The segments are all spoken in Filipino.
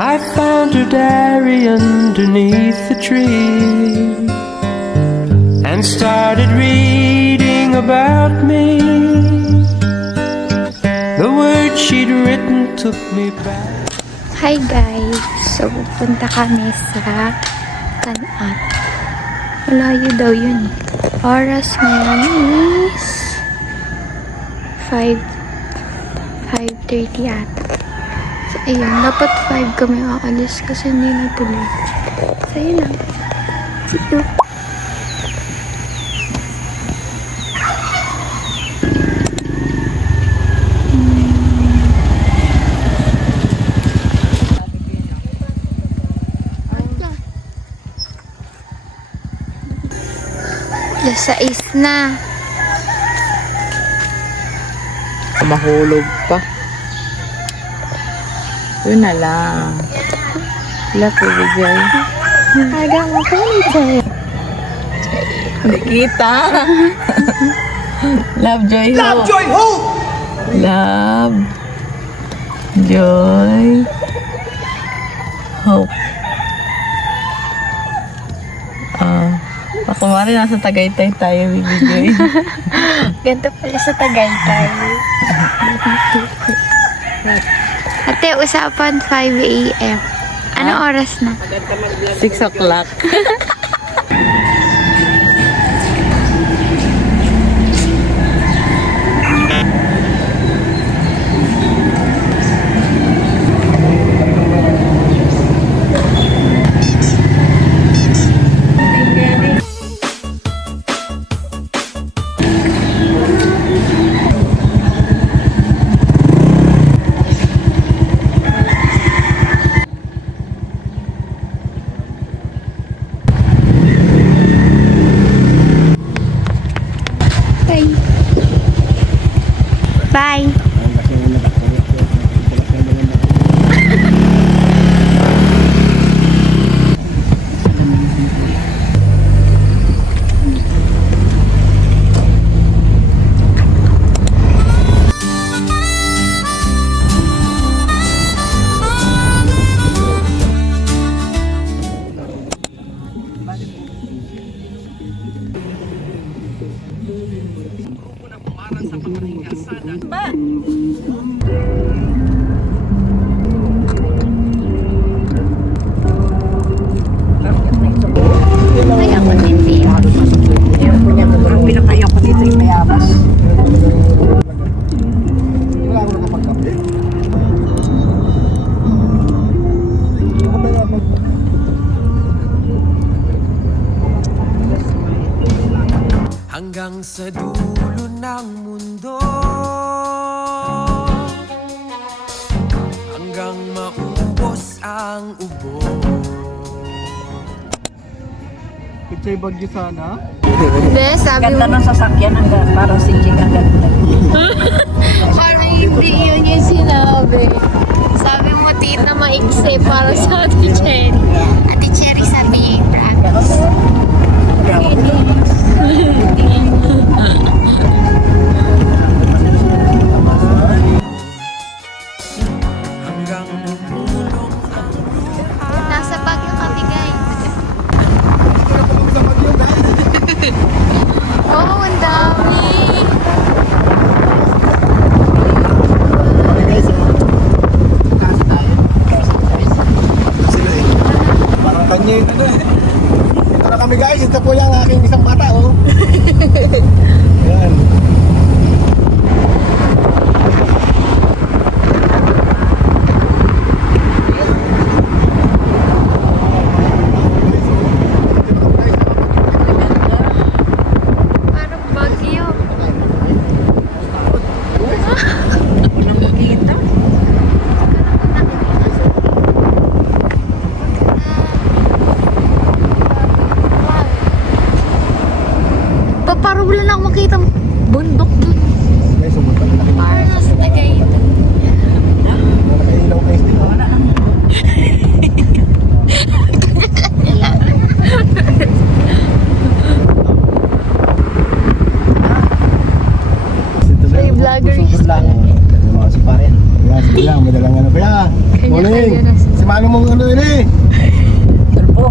I found her diary underneath the tree and started reading about me. The words she'd written took me back. Hi guys! So, pupunta kami sa Kanat. Malayo daw yun. Oras ngayon is 5:30 ata. So, ayun. Dapat 5 kami aalis kasi hindi natuloy. So, ayun lang. See you. Sa is na. Mahulog pa. Yun na lang. Lucky Vijay. Aga mo ka nito. Kita. Love, joy, hope. Love, joy, hope! Love, joy, hope. Kumari nasa Tagaytay tayo, Baby Joy. Ganito pala sa Tagaytay. Ate, usapan 5 AM. Anong oras na? 6 o'clock. Bye. Hanggang sa dulo ng mundo, hanggang maubos ang ubo. Pichay bagyo sana. Hindi, sabi mo. Ganda ng sasakyan hanggang parang si Jig ang ganda. Parang hindi yun yung sinabi. Sabi mo, tita, maikse para sa Ate Cherry. Ate Cherry sabi yung practice. Hanggang bumulong ang buhay. Nasa Baguio kami, guys. Oo, ang dami. Parang kanya yun ano eh. Ito na kami guys, ito po yung aking isang bata oh. Ayan. Parang Baguio. Parang wala na akong makita bundok dun. Guys, sumunta na kami. Parang nasa Tagaytay. Nakailaw guys din oh. May vloggers. Lang. Mga si pare. Sige lang, madalang ano pa yan. Morning. Si mano mong ano yun eh. Turbo.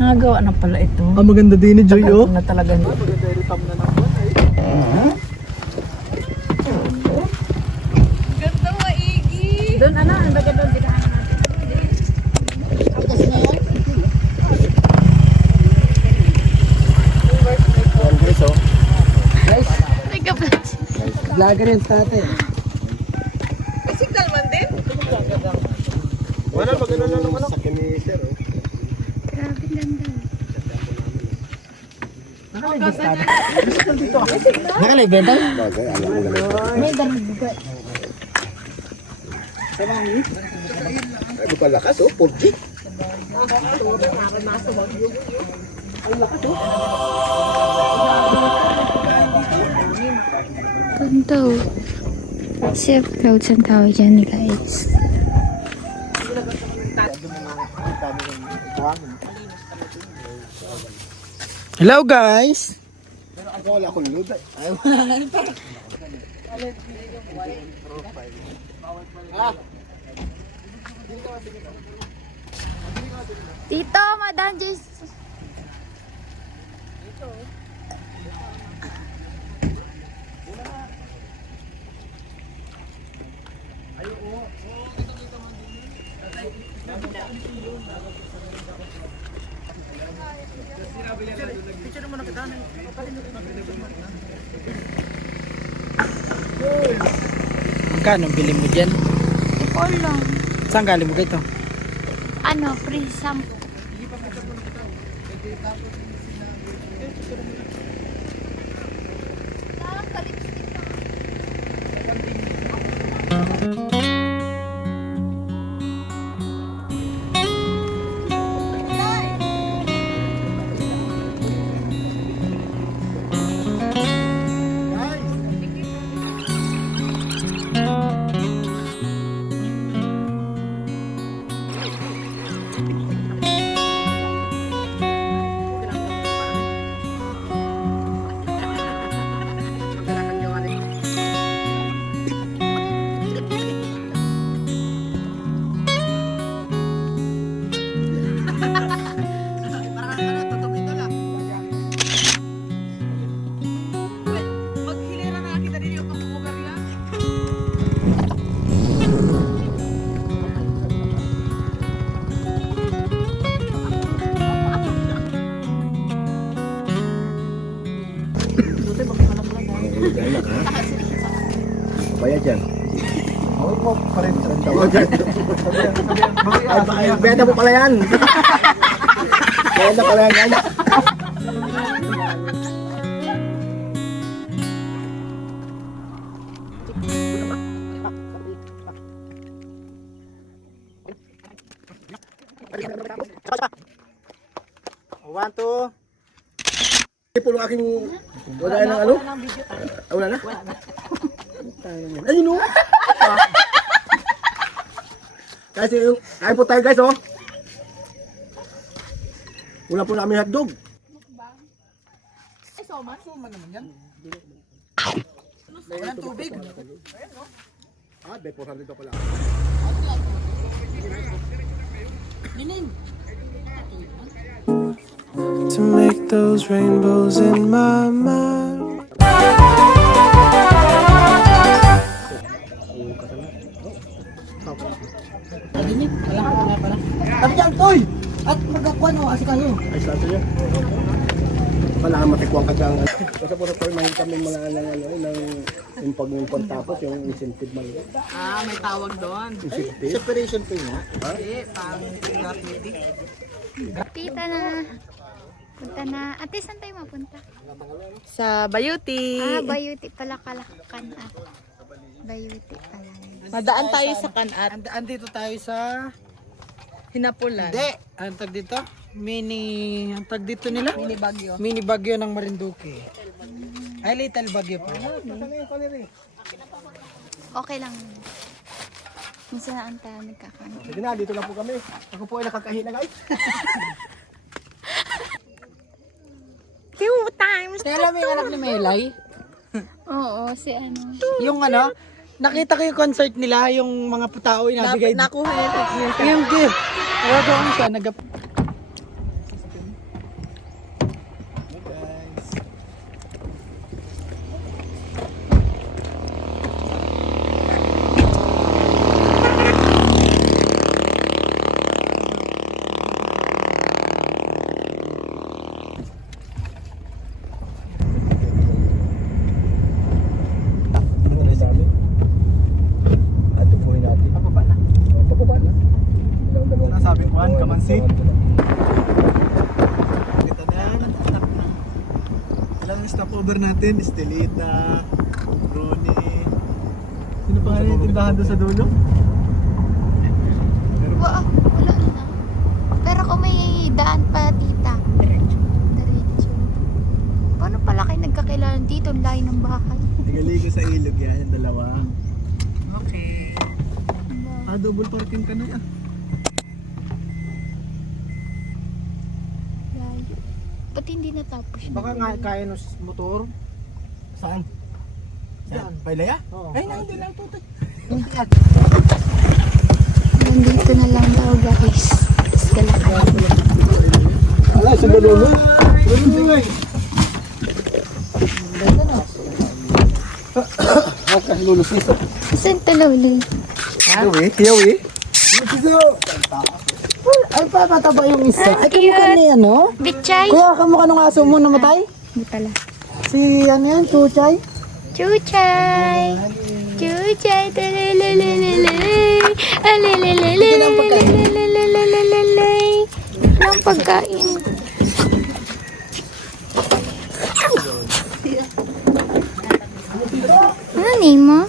Nagawa na pala ito. Ah, maganda din ni Joy, oh. Na talaga. Doon, ano? Ang baga doon, dinahan natin. Ayan guys, oh. Nagka-flash. Vlogger yun sa atin. Wala, maganda na naman ako. Sakin ni Sir, oh. Grabe ganda. Nakalive ba? Bagay, alam mo ganito. May darbuga. Ay, buka lakas, oh. 4G. Punto. Safe clouds ang tawag dyan guys. Hello guys! Pero ako wala akong load. Tito, Madam Jess. Magkano bili mo dyan? Ikaw lang. Saan galing mo ito? Ano, free sample. Bayad yan. Huwag mo pa rin 30. Ay, benta mo pala yan. Benta pala yan, guys. One, two. Pulo aking wala ng ano? Wala na? Ayun, oh. Kasi kain po tayo guys, oh. Wala po namin hotdog. Ay, soma naman yan. Walang tubig. Ah, be 400 pa pala. To make those rainbows in my mind. Tapi dyan, Toy! At magkakuan o, asi kayo. Ay, sa atin yan. Wala matikwang ka dyan. Kasi po rin mahil kami mga ng pag-impon tapos yung incentive man. Ah, may tawag doon. Incentive? Separation pay nga. Eh, pang gratuity. Tita na. Punta na. Ate, saan tayo mapunta? Sa Bayuti. Ah, Bayuti pala Kalakakan at Bayuti pala. Madaan tayo sa Kanat. Andito tayo sa... Hinapulan. Hindi. Ang tag dito? Ang tag dito nila? Mini Bagyo. Mini Bagyo ng Marinduque. Ay, little bagyo pa. Okay lang. Minsan na ang tayo nagkakaano. Sige na, dito lang po kami. Ako po ay nakakahina guys. Few times. Alam mo yung anak ni Melay? Oo, si ano. Yung ano, nakita ko yung concert nila, yung mga tao inabigay. Nakuha niya. Yung gift. Pero doon siya, Ano na sa amin? Ato po natin. Pababa na. Pababa na. Ito na sabi ko, kamansi. Kita na yan. Ilang stopover natin? Estelita, Bruni. Sino pa nga yung tindahan doon sa dulo? Wow, wala na. Pero kung may daan pa, tita. Diretso. Paano pala kayo nagkakilala dito? Ang layo ng bahay. Nagaligo sa ilog yan, yung dalawa. Okay. Double parking ka na yan. Layo. Ba't hindi natapos yun? baka nga kaya ng motor. Saan? Saan? Pailaya? Oo. Ay, hindi lang po. Hindi at. Nandito na lang daw guys. Tapos galakad. Wala, sa lululo. Lululo eh. Okay, lulusis. Saan talawli? Hiyawi? Hiyawi? Ay, pataba yung isa. Ay, Cute. kamukha ni ano? Bitchay? Kuya, kamukha nung aso mo namatay? Hindi pala. Si ano yan, Chuchay? Chuchay! Chuchay! Talalalalay! Alalalalalalalalalalay! Ng pagkain. Ano name mo?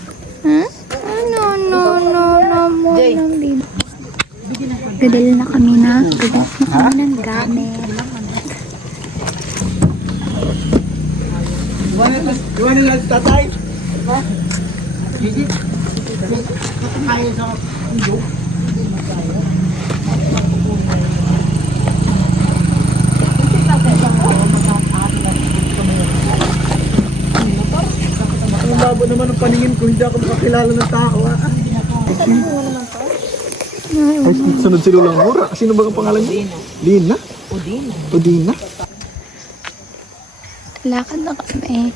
Ha? Ano, no, mo ng baby. Gadal na kami ng gamit. Iwanan lang si tatay. Ang labo naman ang paningin ko, hindi ako makakilala ng tao. Ay, sunod si Lulang Mura. Sino ba ang pangalan niya? Lina? Udina. Lakad na kami.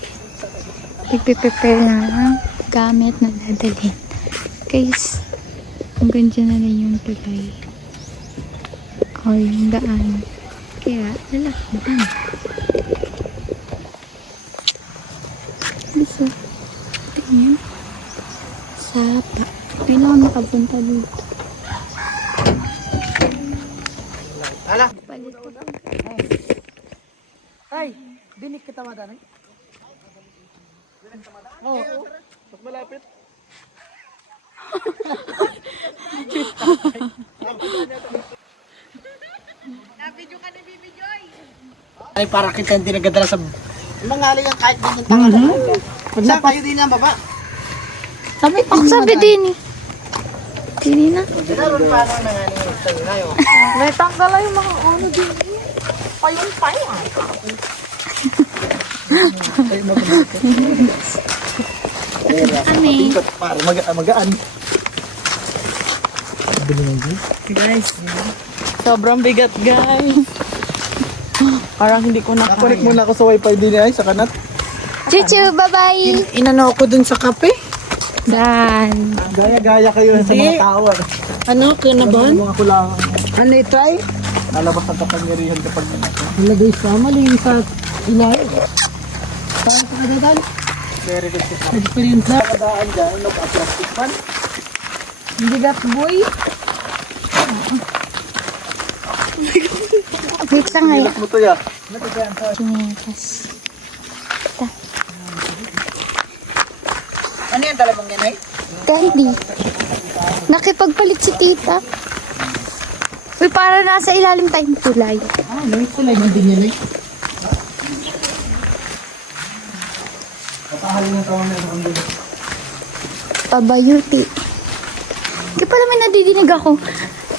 Nagpe-prepare na ng gamit na dadalhin. Guys, hanggang dyan na lang yung tulay. O yung daan. Kaya, lalakad na. So, tingin. Sapa. Hindi na ako nakapunta dito. Ala. Palit ko pa. Ay, dinik kita madanay. Oo. Mas malapit. Ay, para kita hindi nagadala sa mangali yung kahit din yung tangan. Saan kayo din ang baba? Sabi din eh. Hindi na. Meron pa nang nangaling yung tayo na yun. May tanggal yung mga ano din. Kami. Para magaan. Guys, sobrang bigat guys. Parang hindi ko na Nakunik muna ako sa wifi din ay sa kanat. Chuchu, bye-bye! Inano ko dun sa kape. Dan. Gaya-gaya kayo sa mga tao. Ano, kinabahan? Mga kulangan. Ano i-try? Lalabas ang kapangyarihan kapag Ilagay sa mali sa ilalim. Saan ka nadadal? very good sa Experience na. kadaan dyan. Nag-attractive fan. Hindi gat boy. Wait lang ngayon. Mo to ya. Chinelas. Ano yan talabang yan ay? Candy. Nakipagpalit si tita. Uy, para nasa ilalim tayong tulay. Ah, lamig ko lang din yan ay. Papahalin ng tawang na ang dulo. Pabayuti. Kaya pala may nadidinig ako.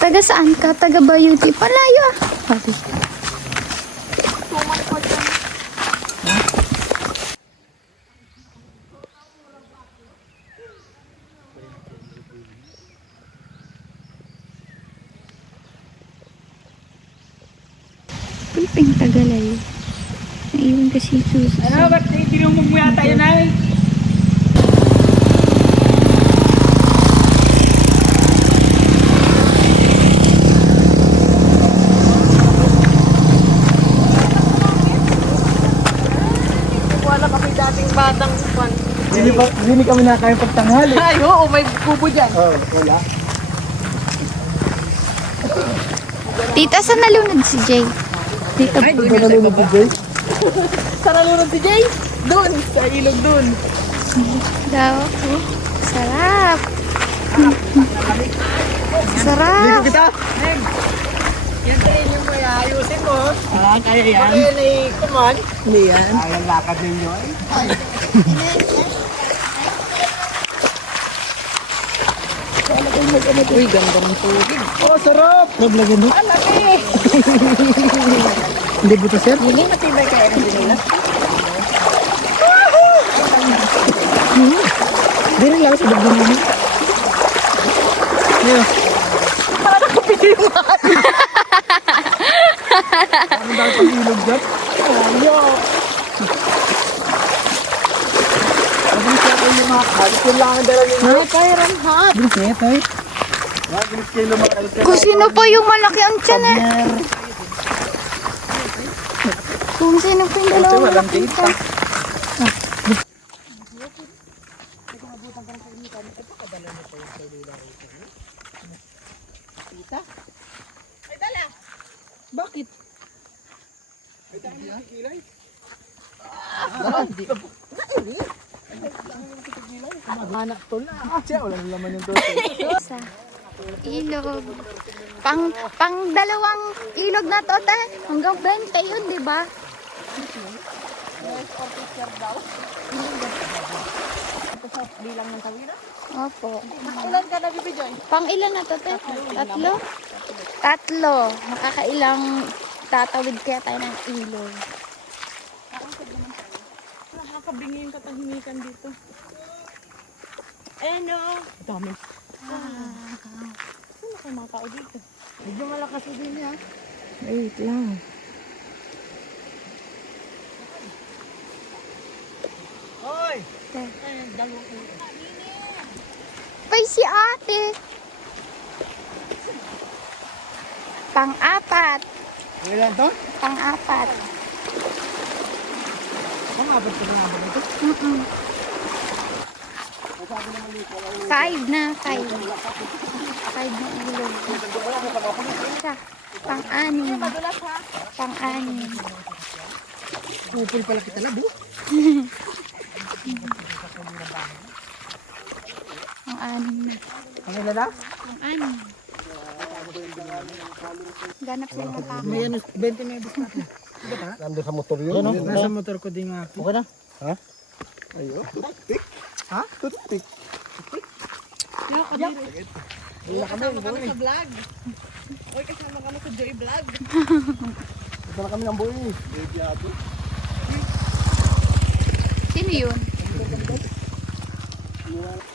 Taga saan ka? Taga Bayuti. Palayo ah. Sabi. Piping Tagalay. Naiwan kasi Susan. Ano, ba't tinumog mo yata yun ay? Wala kami dating batang upan. Hindi kami nakakain pagtanghali. Ay, oo, may kubo dyan. Wala. Tita, saan nalunod si Jay? Tita, Ay, doon yung sa baba. Saan nalunod si Jay? Doon, sa ilog doon. daw. Sarap. Sarap. Kita! Yan tayo yung may ayusin mo. Ah, kaya yan. Kaya na kuman. Hindi yan. Ang lakad ninyo ay. Uy, ganda ng tubig. Oh, sarap! Naglagyan mo. Alaki! Hindi buto sir. Hindi matibay kaya ng dinila. Hindi rin lang sa bagay mo. Parang kapitiman. Ang dahil pag-ilog dyan. Ayo. Mabilis na kayo yung mga kalit. Yung lang ang dala ninyo. Ay, kaya ramhat. Bilis na ito. Mabilis kayo lumakal. Kung sino pa yung malaki ang tiyan eh. Kung sino pa yung dalawang Walang malaki ang data. tiyan. Bakit? Anak to na. Siya, walang laman yung tuloy. Sa ilog. Pang dalawang ilog na to, te. Hanggang 20 yun, di ba? Bilang ng tawira. Opo. Ulan ka na, Bibi Joy. Pang ilan na to, te? Tatlo? Tatlo. Nakakailang tatawid kaya tayo ng ilog. Nakakabingi yung katahimikan dito. Eh, no. Dami. Sino kayo mga tao dito? Medyo malakas din niya. Wait lang. Hoy! Te. Pay si ate. Pang-apat. Ilan to? Pang-apat. Ang abot ko na abot ito. Mm-mm. 5 na, 5. 5 na ilog. Isa. Pang-anim. Pang-anim. Pupul pala kita na, bu. Pang-anim na. Ang ilan na? Pang-anim. Ganap sila ng kaka. May ano, 20 na discount na. Nandun sa motor yun. Ano? Nasa motor ko din nga. Okay na? Ayo, toothpick. Ha? Toothpick. Wala kami sa vlog. Uy, kasama kami sa Joy Vlog. Ito na kami ng buhay. Sino yun?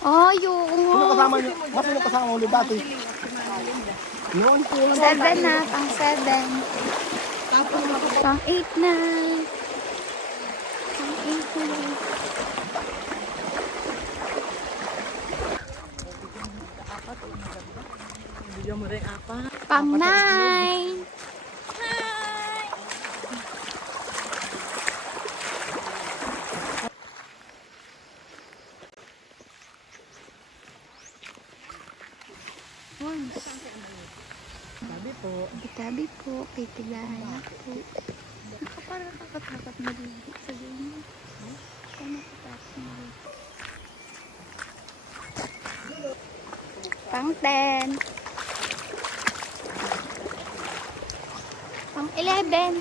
Oh, yung... Sino kasama nyo? Mas sino kasama ulit dati? Yun. 7 na, pang-7. Pang-8 na. Pang-8 na. Pang-9. Tabi po, kay tigahan po. Parang nakakatakot maligo sa ganyan. Parang nakataas maligo. Pang-10. Pang-11.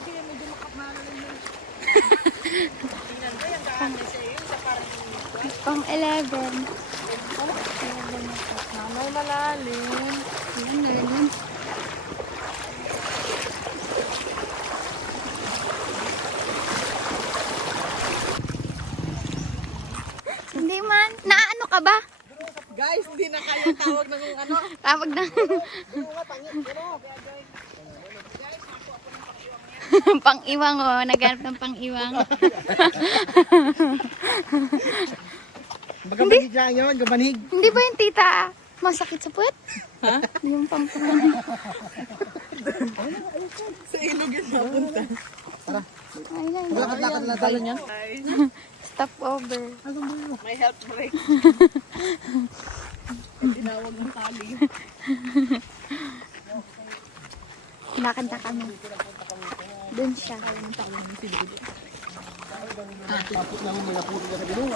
Pang 11. Nanay malalim. Ayan, meron. Hindi man. Naano ka ba? Guys, hindi na kaya tawag ng ano. Tawag na. Pang-iwang oh. Naghanap ng pang-iwang. Magabanig dyan yun, gabanig. Hindi ba yung tita masakit sa puwet? Ha? Yung pang Sa ilog yun napunta. Ayun. Lakad-lakad na tayo niyan. Stop over. May health break. Tinawag ng tali. Lakad na kami. Doon siya.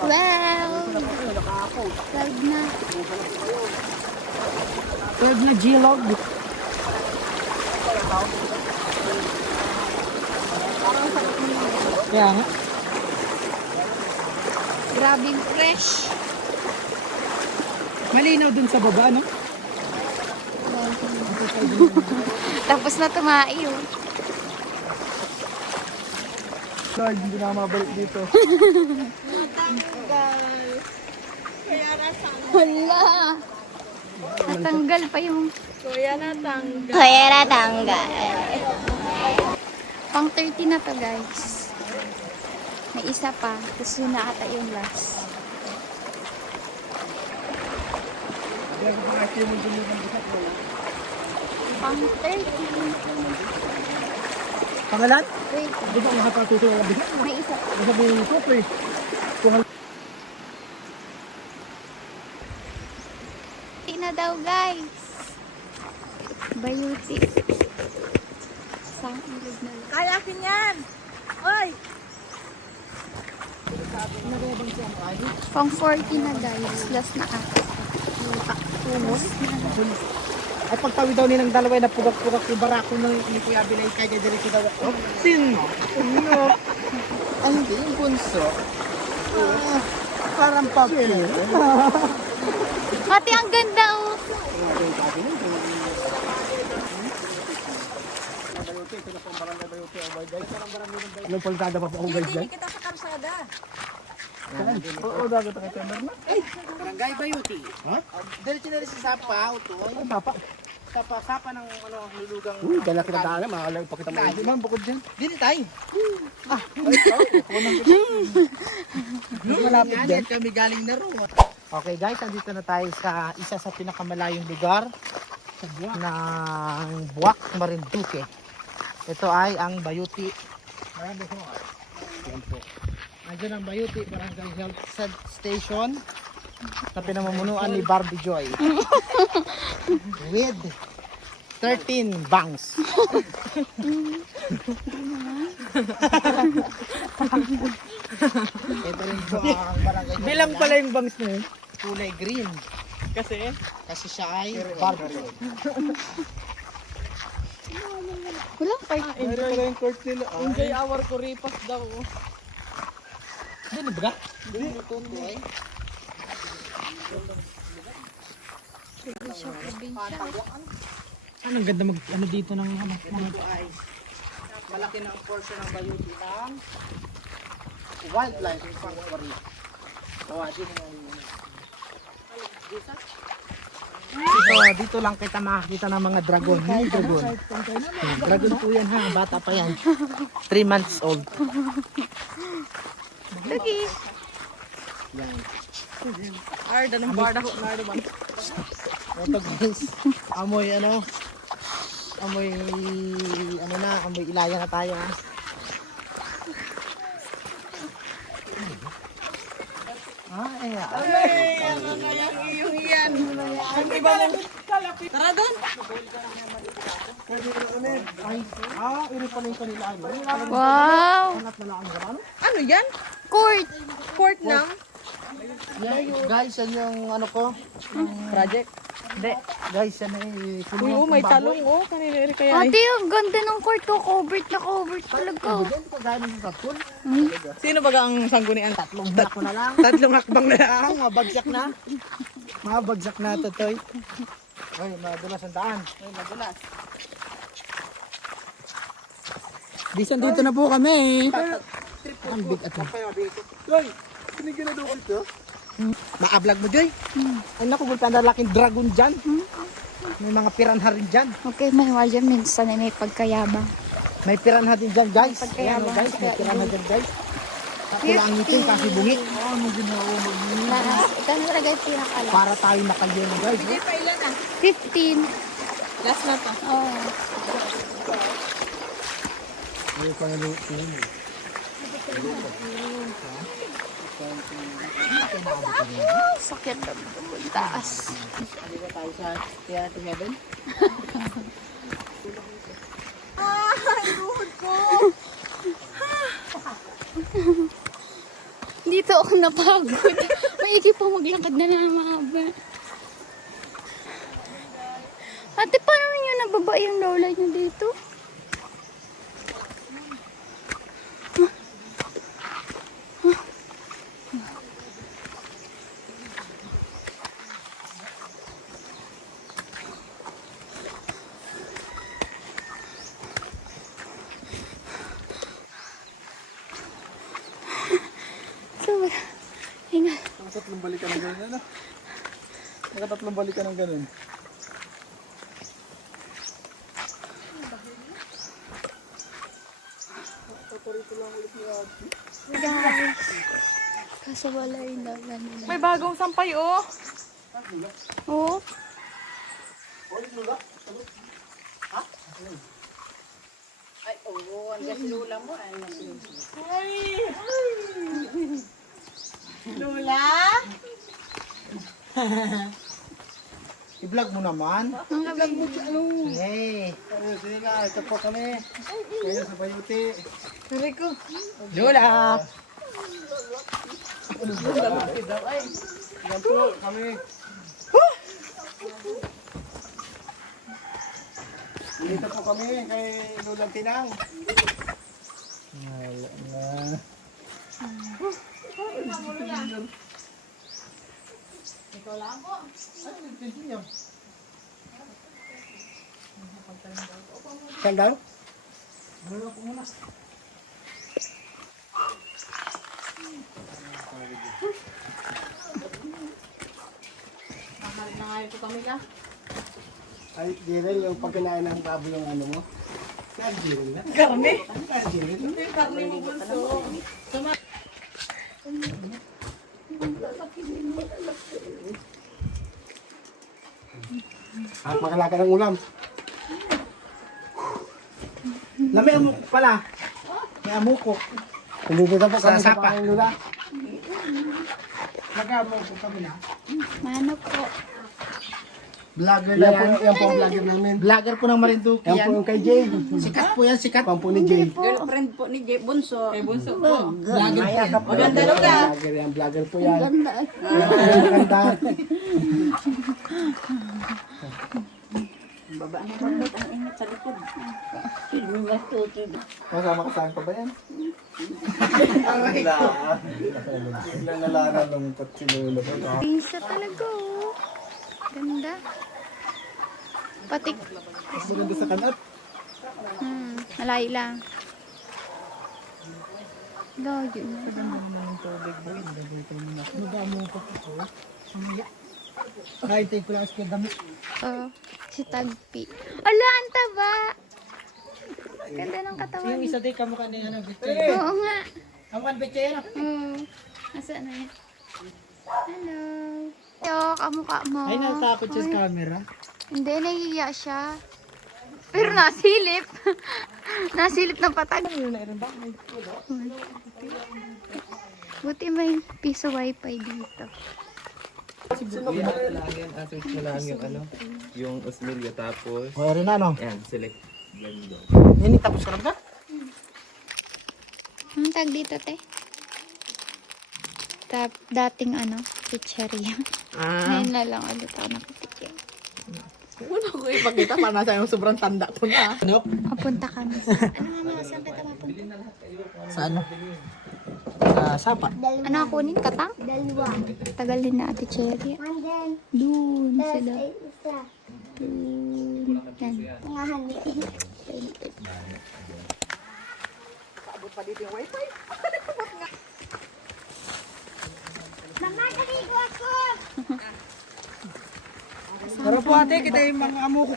Wow! 12 na. 12 na G-log. Kaya nga. Grabing fresh. Malinaw dun sa baba, no? Tapos na tumayo. Lord, hindi na mabalik dito. Kaya nasang. Hala! Natanggal pa yung Kuya natanggal. kaya natanggal. Pang 30 na to guys. May isa pa. Tapos yun na ata yung last. Pang 30. Pangalan? Wait, Di ba makapatuto yung labi? may isa pa. Sabihin ko, pre. Bayuti na daw guys. Bayuti. Sang ilog na lang. Kaya akin yan. Oy! Pang 40 na guys. Last na ata. Ay pagtawid daw nilang dalawa na pugak-pugak yung barako ng ni Kuya Bilay kaya diretso daw ako. Sino? Ano? Ano din yung bunso? Parang papi. Ate, ang ganda oh. Anong palitada pa po ako guys dyan? Kita sa karsada. Oo, dagat ang ito na. Barangay Bayuti. Ha? Diretso na rin sa Sapa, Uto. Ang papa. Sapa ng ano, lulugang. Uy, dala kita daan. Mahalay pa kita mo. Hindi man, bukod dyan. Dito tayo. Malapit dyan. Kami galing na ro. Okay guys, andito na tayo sa isa sa pinakamalayong lugar ng Buwak, Marinduque. Ito ay ang Bayuti. Yan po. Andiyan ang Bayuti Barangay Health Station na pinamumunuan ni Barbie Joy. With 13 bangs. Ito rin po ang barangay. Bilang pala yung bangs mo? Kulay green. Kasi? Kasi siya ay Barbie Joy. Walang part. Enjoy our kuripas daw. Hindi ba? Hindi tuto eh. Anong ganda mag ano dito ng ano? Ito ay malaki na ang portion ng Bayuti ng wildlife sanctuary. Tawa, Dito lang kita makakita ng mga dragon. Yung dragon. Dragon po yan ha. Bata pa yan. 3 months old. Lagi. Arda ng barda ko. Arda ba? Ito guys. Amoy ano. Amoy ano na. Amoy ilaya na tayo ha. Yung iyan. Ang iba lang. Tara doon. Iri pala yung kanila ano. Wow. Hanap na lang ang ano. Ano yan? Court. Court ng Guys, yan yung ano ko. project. Hindi. Guys, yan ay Uy, oh, may talong oh. Kanina rin kaya Ate, ang ganda ng court ko. Covered na covered talaga. Diyan pa galing sa pool. Sino ba ang sanggunian? Tatlong hakbang na lang. Tatlong hakbang na lang. Mabagsak na. Mabagsak na to, Toy. Ay, madulas ang daan. Ay, madulas. Bisan dito na po kami. Ang bigat na. Hoy, sinigyan na daw ito. Maablog mo, Joy. Ay naku, bulta na laking dragon dyan. May mga piranha rin dyan. Okay, may wala minsan ay may pagkayabang. May piranha din dyan, guys. Ayan, Pagkayabang. oh, guys. May piranha dyan, guys. Kapula ang itin kasi bungi. Ito na talaga yung pinakala. Para tayo makalyelo, guys. Hindi pa ilan na. 15. Last na to. Oh. May pangaluto mo. Sakit na taas. Hindi ba tayo sa Kaya to Heaven? Dito ako napagod. Maigi pa maglakad na ng mahaba. Ate, paano ninyo nababa yung lola nyo dito? So, hinga. Nakatatlong balik ka ng ganun, ano? Nakatatlong balik ka ng ganun. Guys. Kaso wala yung lola nila. May bagong sampay, oh. Oo. Ay, oo. Andiyan si Lula mo. Lula? I-vlog mo naman. Ang vlog mo ano? Hey. Ayun, sige nga, ito po kami. Kayo sa Bayuti. Rico. Lola. Yan po, kami. Dito po kami kay Lulang Tinang. Wala na. Ikaw lang po. Saan daw? Mamalit na nga ito kami ka. Ay, Jiren, yung pagkinain ng babo yung ano mo. Saan Jiren na? Karne. Saan Jiren? Hindi, karne mo bunso. At makalaka ng ulam. Lami amok pala. May amukok. Hindi dito po kami Sa sa sapa. pangin Lula. Nag-amukok kami na. Mano po. Vlogger na yan. Yan po ang vlogger namin. Vlogger po ng Marinduque Yan po yan. yung kay Jay. Sikat po yan, sikat. Yan po ni Jay. Girlfriend po ni Bunso. Kay Bunso po. Vlogger po yan. Maganda Lula. Vlogger yan, vlogger po yan. Ganda. Yan, maganda. Baba na babot ang ingat sa likod. Masama ka saan pa ba yan? Biglang nalalungkot si Lolo. Pinsa talaga oh. Ganda. Patik. Mas maganda sa kanat. Malay lang. Layo na. Nag-amukok ako. Kahit ko lang sa damit. Oh, si Tagpi. Ala, ang taba. Ganda ng katawan. Yung isa din kamukha ni ano, Victor. Oo nga. Kamukha ni Victor. Nasaan na yan? Hello. Yo, kamukha mo. Ay, natakot siya sa camera. Hindi, nahihiya siya. Pero nasilip. Nasilip ng patag. Buti may piso wifi dito. Lagyan, switch mo lang yung ano, yung Osmilio tapos, O, rin na, no? yan, select. Ganda. Yan, tapos ka na ba? Ang tag dito, te? Dating ano, pizzeria. Ngayon na lang ulit ako nakapitya. Una ko ipakita para nasa yung sobrang tanda ko na. Ano? Papunta kami sa... Ano mama, saan ka mapunta? Sa ano? Sa Sapa. Ano ako kunin? Katang? Dalawa. Tagal din na Ate Cherry. And then, Doon sila. ay isa. Doon. Yan. Mga hali. Abot pa dito yung wifi. Mama, kaligo ako! Pero po ate, kita yung mga amo ko.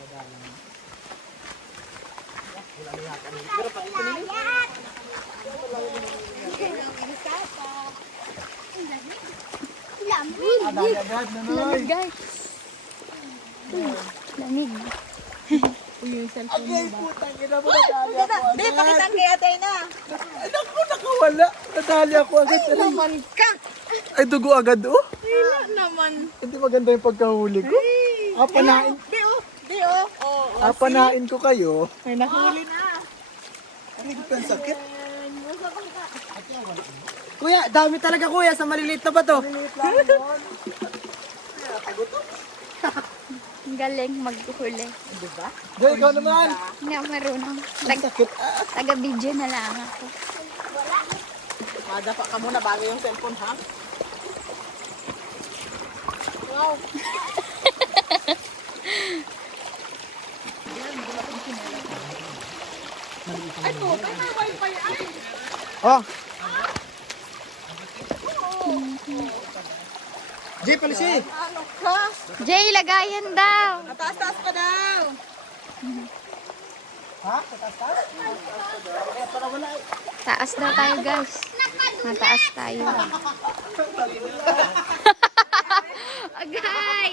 Lamig! Lamig guys. Lamig. Hindi, pakitaan kay Atay na. Ay, naku, nakawala. Nadali ako agad. Naman ka. Ay, dugo agad, oh. Wala naman. Hindi maganda yung pagkahuli ko. Apanain, Di oh. Di oh. Oh, apanain ko kayo. may nahuli na. Ang sakit. Kuya, dami talaga kuya sa maliliit na bato. Ang galing maghuli. Joy, ikaw naman. Hindi ako marunong. Ang sakit. Taga-video na lang ako. Madapa ka muna bago yung cellphone, ha? Wow. Ay, po, may wifi ay. Oh. Jay, palisi. Ano ka? Jay, lagayan daw. Taas-taas pa daw. Ha? Tatas? Taas daw tayo guys. Mataas tayo. Agay!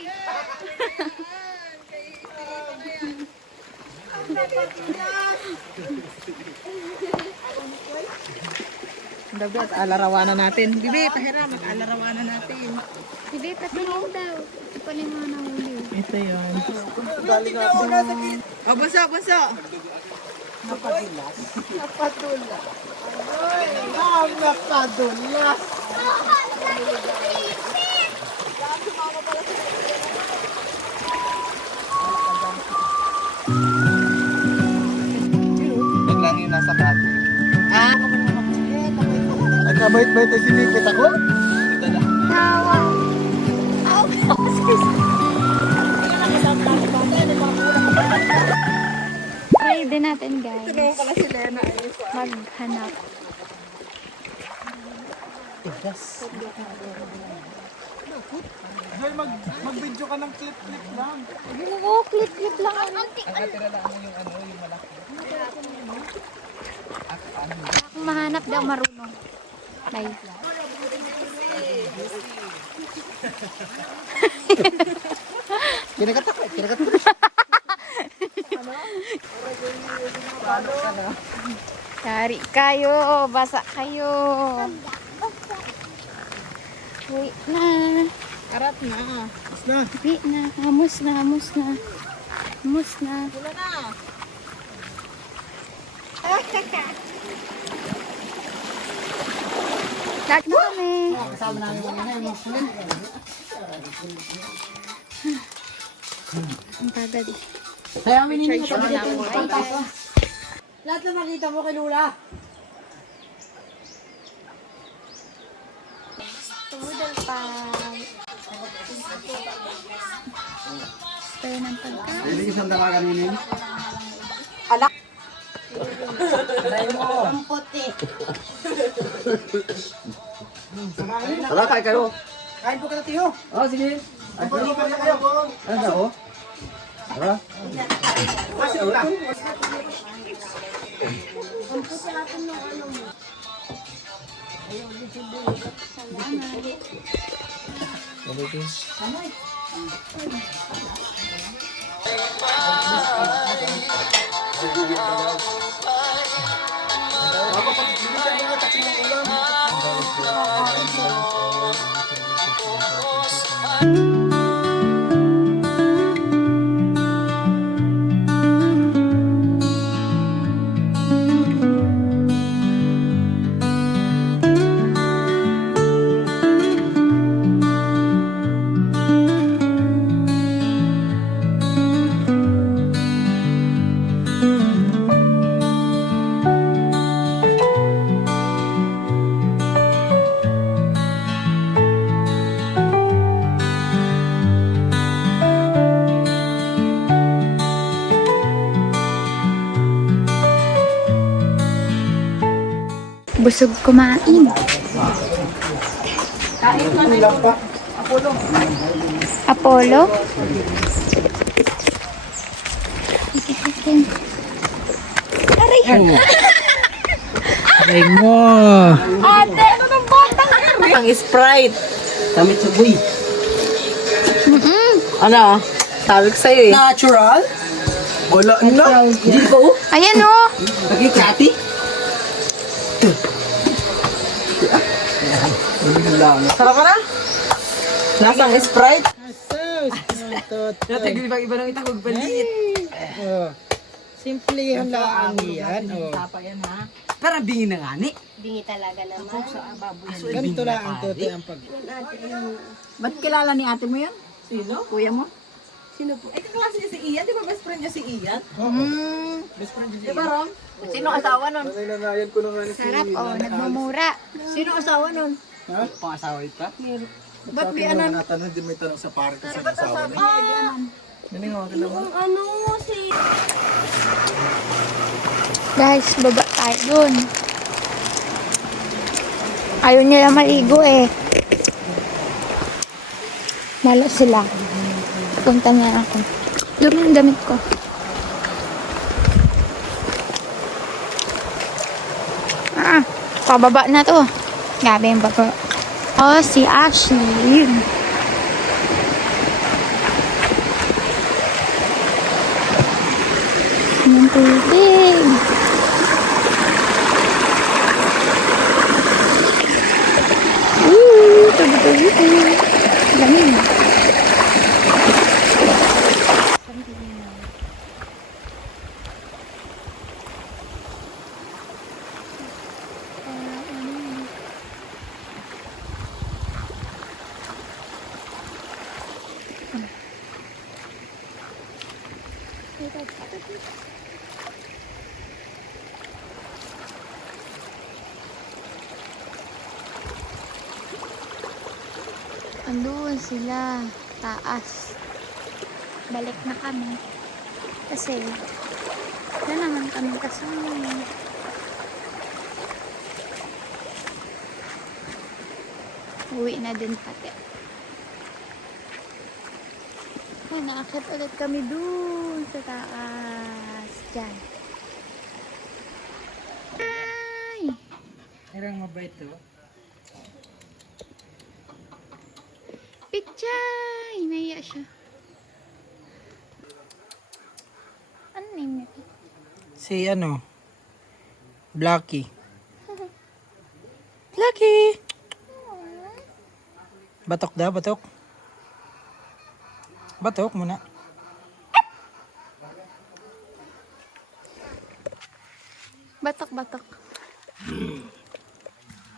Dapat alarawanan natin. Bibi, pahiram. Alarawanan natin. Hindi, patingin daw. Ito pala yung mga nahuli. Ito yun. Galing ako. Oh, bunso, bunso. Napadulas. Ang napadulas. Biglang yung nasa dati. Ah? Ay, kabait-bait ay sinipit ako. Tawa. Try din natin guys. Ito pala si Lena. Maghanap. Joy, mag-video ka ng clip-clip lang. Oo, clip-clip lang. Kung mahanap daw marunong. Bye. Kinakatak. Cari kayo, basa kayo. Uwi na. Arat na. Uwi na. Hamos na. Hamos na. Wala na. Lag na kami. Kasama namin mga muslim. Ang tagad. Kaya amin ninyo Charge mo na po. lahat na nakita mo kay Lula. Tumudal pa. Tayo ng pagkain. Pwede isang dalaga ninin. Wala kayo kayo. Kain po ka na tiyo. Oh, sige. Ay, pwede pa rin kayo. Ano sa ako? Wala? Kasi wala. Busog kumain. Apollo? Aray mo! Ate, ano nang batang ere? Ang Sprite! Damit sa buy. Ano? Sabi ko sa'yo eh. Natural? Wala na. Hindi ko. Ayan oh. Nakikati? Sarap ka na? Lasang Sprite? Dati iba nang itagog palit. Simple yan lang yan. Tapa yan ha. Parang bingi na nga ni. Bingi talaga naman. Ganito lang ang tote ang pag... Ba't kilala ni ate mo yan? Sino? Kuya mo? Sino po? Eh, kaklase niya si Ian. Di ba best friend niya si Ian? Best friend Di ba, Rom? Sino asawa nun? Nangangayan ko na nga ni si Sarap oh, nagmumura. Sino asawa nun? Pangasawa ita. Ba't may anan? Natanong din may tanong sa park sa Ba't asawa sabi niya. niya anan? Naningawa ka naman. Ano si... Guys, baba tayo dun. Ayaw nila maligo eh. Lalo sila. Punta na ako. Lumi ang damit ko. Pababa na to. Grabe yung baba. Oh, si Ashley. Yung tubig. Tubig. Lamig. Andun sila, taas. Balik na kami. Kasi, na naman kami kasama. Uwi na din pati. Ay, naakit ulit kami dun sa taas. Diyan. Ay! Parang mabait to. Pichay! Naiya siya. Ano name niya? Si ano? Blackie. Blackie! Batok daw, batok. Batok muna. Batok-batok.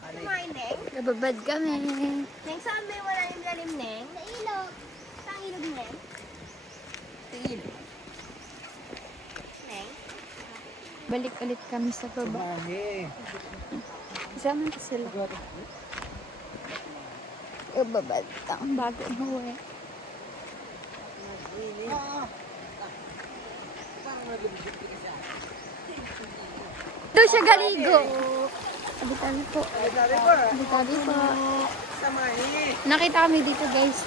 Kumain, Neng? Nababad kami. Neng, saan may wala yung lalim, Neng? Sa ilog. Saan ilog, Neng? Neng? Balik ulit kami sa baba. Kasama na sila. Babad. Ang bago umuwi. Doon siya galigo. Tabi-tabi po. Tabi-tabi po. Nakita kami dito guys.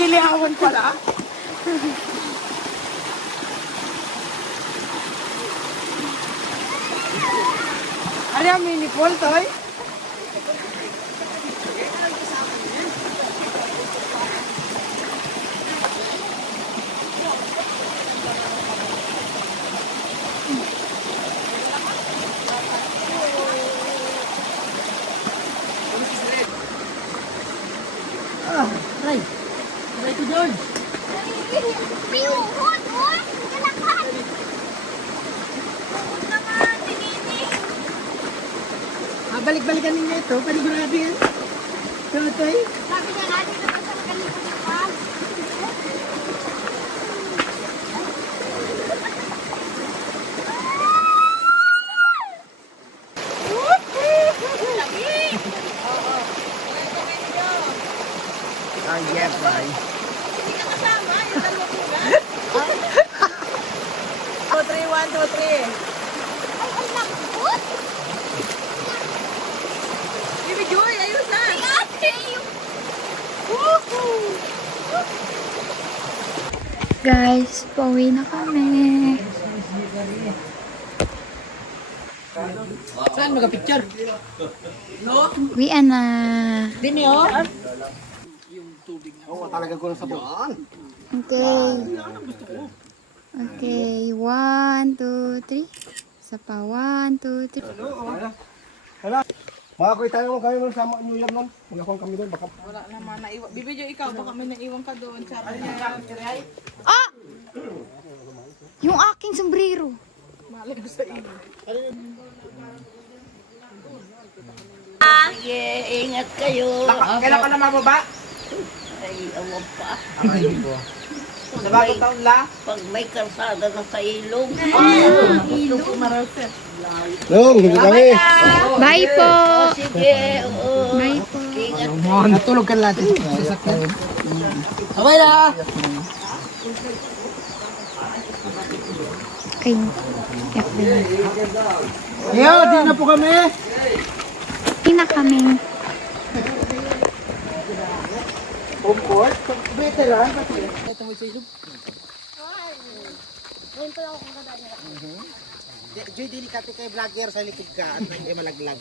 Kilihawan pala. Ano yung mini pool, Toy? Pinuhod, oh! Kalakan! Huwag naman, tingini! Balik-balikan ninyo ito. Panigurado yan. Tutoy. Sabi niya nga, dito pa sa nakalimutan. Ah, yes, right. Oh, 3, 1, 2, 3. Ay, ang lambot! Baby Joy, ayos na. Ate! Guys, pauwi na kami. Saan mag-picture? Uwian na. Dini oh. Oo, talaga ko ng sabon. Okay. Okay, 1, 2, 3. Isa pa, 1, 2, 3. Mga kuya tayo mo kami nun sa New Year nun. Mag-akong kami doon. Baka Wala naman naiwan. Baby Joy, ikaw, baka may naiwan ka doon. Sabi niya, Ah! Yung aking sombrero. malay ko sa iyo. Ingat kayo. Kailan ka na mababa? Ay, awan pa. Sa bagong taon la? Pag may kalsada na sa ilog. Nung, hindi kami. Bye po. Sige, oo. Bye po. Ingat. Natulog ka natin. Sasakyan. Okay na. Ay, FB. Yo, di na po kami. Uwi na kami. Of course. Veteran. Ngayon pala ako kung kadaan. Joy, delikate kay vlogger sa likod ka at hindi malaglag.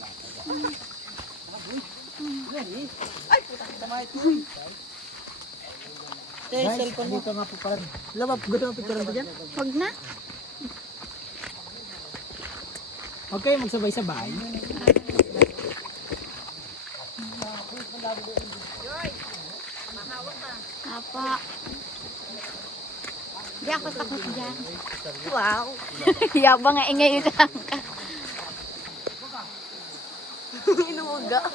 Guys, dito nga po pa. Lama, gusto mo picture ko dyan? Huwag na. Okay, magsabay-sabay. Apa. Di ako takot dyan. Wow. Yabang nga ingay lang ka.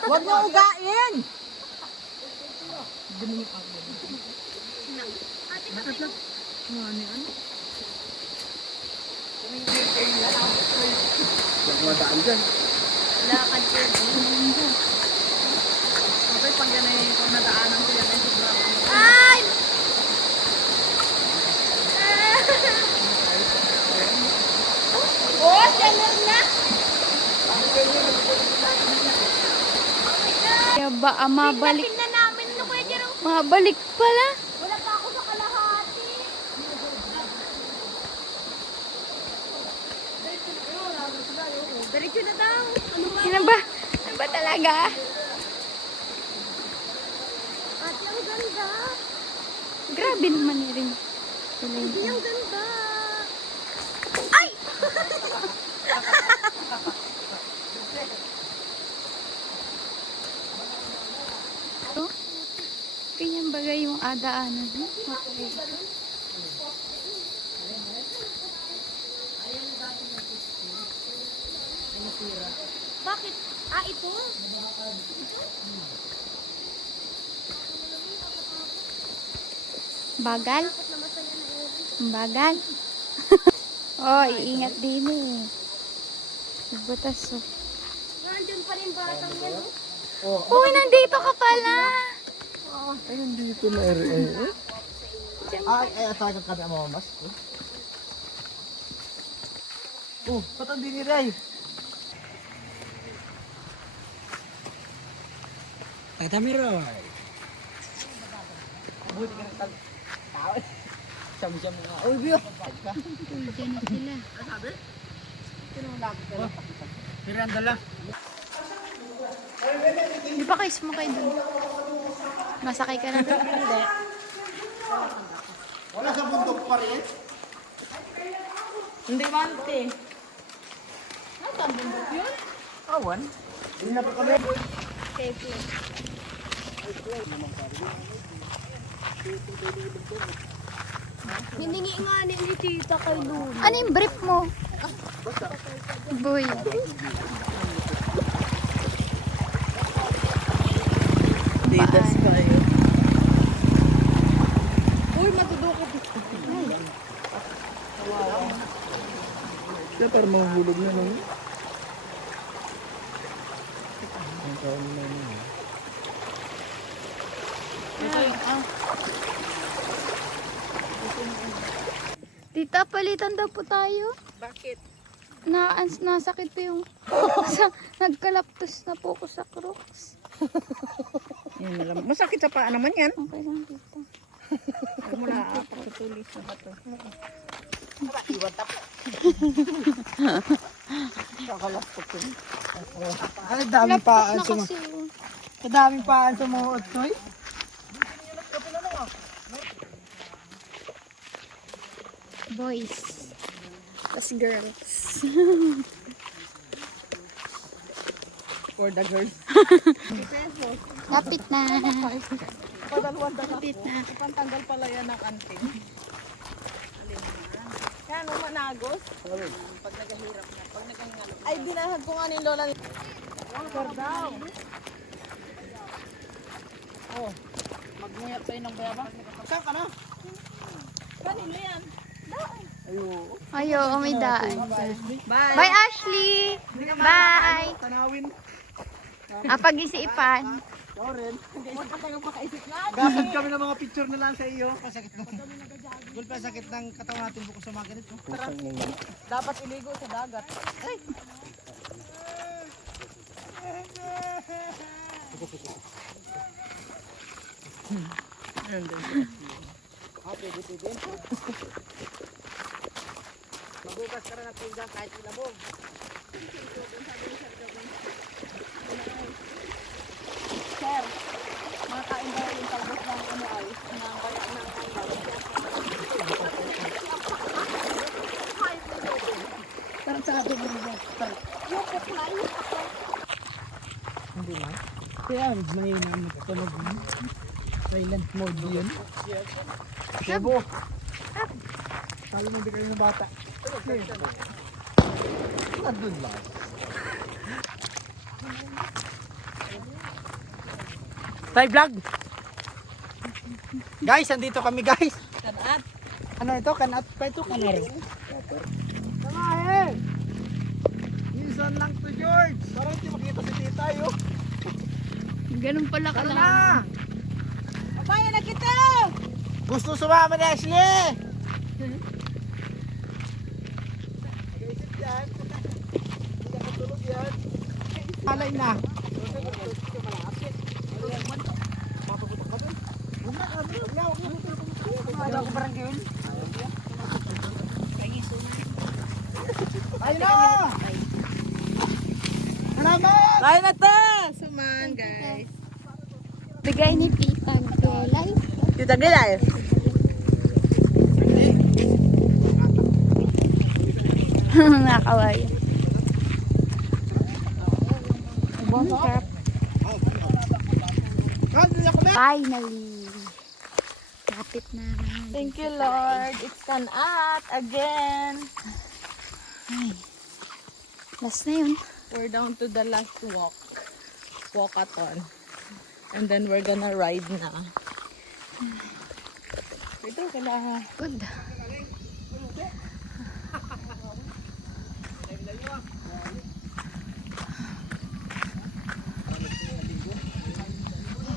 Huwag mo ugain! Madaan dyan. Lakad ko. Okay, pag yan ay kung nadaanan ko yan ay sobrang Ay! Oh, ganun na! Kaya ba, mabalik. Pinapin na namin no, Kuya Jerome. Mabalik pala. Wala pa ako sa kalahati. Diretso na daw. Ano ba? Ano ba? Ano ba talaga? Ate, ang ganda. Grabe naman ni rin. Hindi, ang ganda. Oh, ganyan bagay yung adaanan. Okay. Bakit? Ah, ito? Bagal? Bagal? Oh, iingat din eh. Butas oh. Nandun pa rin batang yan. Uy, nandito ka pala. Ayun dito na area. Ay, talaga kami ang mga mas. Oh, patang diniray. Tata Miroy. Buti ka ng tao. Siyam-siyam nga. Uy, Bio. Diyan na sila. Miranda lang. Di ba kayo sumakay doon? Masakay ka na doon? Hindi. Wala sa bundok pa rin. Hindi mante. Nasaan bundok yun? Awan. Hindi na pa kami. Hiningi nga ni Tita kay Luna. Ano yung brief mo? Boy. pero mahuhulog na nung. Tita, palitan daw po tayo. Bakit? Nasakit po yung... Nagkalaptos na po ko sa Crocs. Masakit sa paa naman yan. Okay lang, tita. Huwag mo na pagtutulis na ba ito? Ay, dami paan Na sa kasi oh. daming paan sa mga otsoy. Boys. Tas girls. For the girls. Kapit na. Kapit na. Pantanggal pala yan ng anting. Yan, managos. Pag nagahirap na. Pag nagahingalo. Ay, binahag ko nga ni Lola. daw. Oh, magmuyat tayo ng bayabang. Saan ka na? Kanino yan? Ayo, may daan. Bye. Bye, Ashley. Bye. Tanawin. Pag-isipan. Gasad kami ng mga picture na lang sa iyo. Pasakit ng... Gul pa sakit ng katawan natin buko sa mga ganito. Dapat iligo sa dagat. Ay! Mabukas ka rin ng pinggan kahit ilabog. Sir, makain daw yung talbos ng ano ay, ng kaya ng Tarantado mo rin. Hindi na. Kaya may tunog mo. Silent mode yun. Sebo. Kala mo hindi kayo na bata. Nandun lang. Live vlog. Guys, andito kami guys. kanat. Ano ito? Kanat pa ito? Kanar. Kamahe! Minsan lang to George. Parang hindi makita si tita yun. Ganun pala ka lang. Na! Abaya na kita! Gusto sumama ni Ashley! Alay na. Ayun na! Salamat! Bye na to! Suman, guys. Bigay ni Tita Gelay. Tita Gilay. Nakakaway. Finally. Kapit na. Thank you, Lord. It's kanat again. Last na yun. We're down to the last walkathon. And then we're gonna ride na. Ito, kailangan. Good.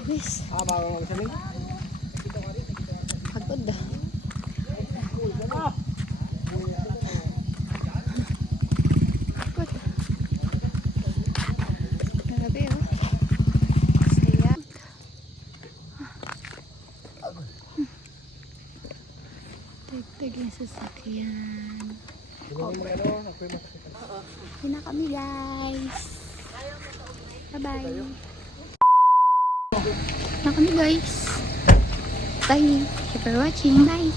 Yes. Pagod. Pagod. Grabe oh. Saya. Tagtag yung sasakyan. Yun na kami guys. Bye-bye. Na kami guys. Bye. Thank you for watching. Bye.